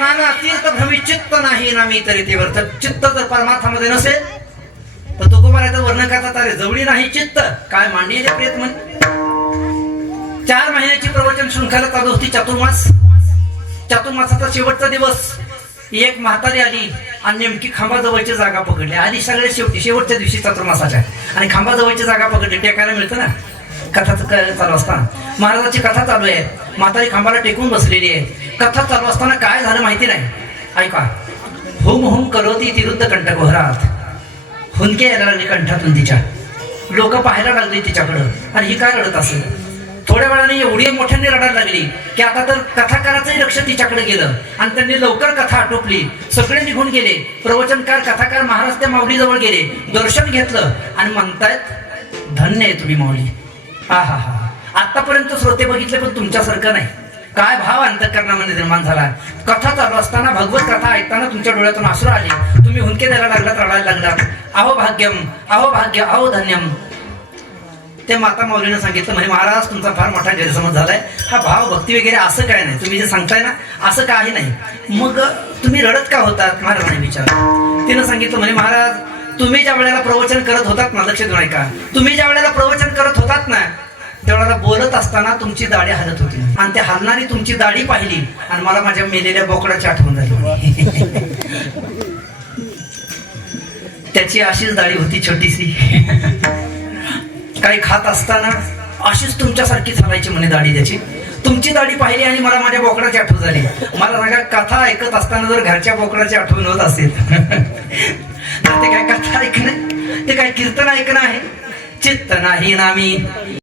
नाना तीर्थ भ्रमी चित्त नाही ना मी तरी ते वर्त चित्त जर परमार्थामध्ये नसेल तर तो कुमाराचं वर्णन करतात अरे जवळी नाही चित्त काय मांडली प्रेत म्हण 4 महिन्याची प्रवचन शृंखला चालू होती चातुर्मासाचा शेवटचा दिवस एक म्हातारी आली आणि नेमकी खांबाजवळची जागा पकडली आधी सगळे शेवटच्या दिवशी चातुर्मासाच्या आणि खांबाजवळची जागा पकडली टेकायला मिळतं ना कथा चालू असताना महाराजाची कथा चालू आहे म्हातारी खांबाला टेकून बसलेली आहे कथा चालू असताना काय झालं माहिती नाही ऐका हुम हुम करोती तिरुद्ध कंठकोहरात हुंदके यायला लागले कंठातून तिच्या लोक पाहायला लागले तिच्याकडं आणि ही काय रडत असेल थोड्या वेळाने एवढी मोठ्याने रडायला लागली की आता तर कथाकाराचंही लक्ष तिच्याकडे गेलं आणि त्यांनी लवकर कथा आटोपली सगळे निघून गेले प्रवचनकार कथाकार महाराज त्या माऊलीजवळ गेले दर्शन घेतलं आणि म्हणतायत धन्य आहे तुम्ही माऊली हा हा हा आतापर्यंत श्रोते बघितले पण तुमच्यासारखं नाही काय भाव अंतःकरणामध्ये निर्माण झाला कथा चालू असताना भगवत कथा ऐकताना तुमच्या डोळ्यातून अश्रू आले तुम्ही हुंदके द्यायला लागलात रडायला लागलात अहो भाग्यम अहो भाग्य अहो धन्यम ते माता माऊलीनं सांगितलं म्हणजे महाराज तुमचा फार मोठा गैरसमज झालाय हा भाव भक्ती वगैरे असं काय नाही तुम्ही जे सांगताय ना असं काही नाही मग तुम्ही रडत का होतात महाराजांनी विचारलं तिनं सांगितलं म्हणजे महाराज तुम्ही ज्या वेळेला प्रवचन करत होतात ना लक्ष देऊन ऐका तुम्ही ज्या वेळेला प्रवचन करत होतात ना त्यावेळेला बोलत असताना तुमची दाढी हलत होती आणि त्या हलणारी तुमची दाढी पाहिली आणि मला माझ्या मेलेल्या बोकडाची आठवण झाली त्याची अशीच दाढी होती छोटीशी काही खात असताना अशीच तुमच्यासारखी चालायची म्हणे दाढी त्याची तुमची दाढी पाहिली आणि मला माझ्या बोकडाची आठवण झाली मला सांगा कथा ऐकत असताना जर घरच्या बोकडाची आठवण होत असेल तर ते काय कथा ऐकणं ते काय कीर्तन ऐकणं आहे चित्त नाही ना मी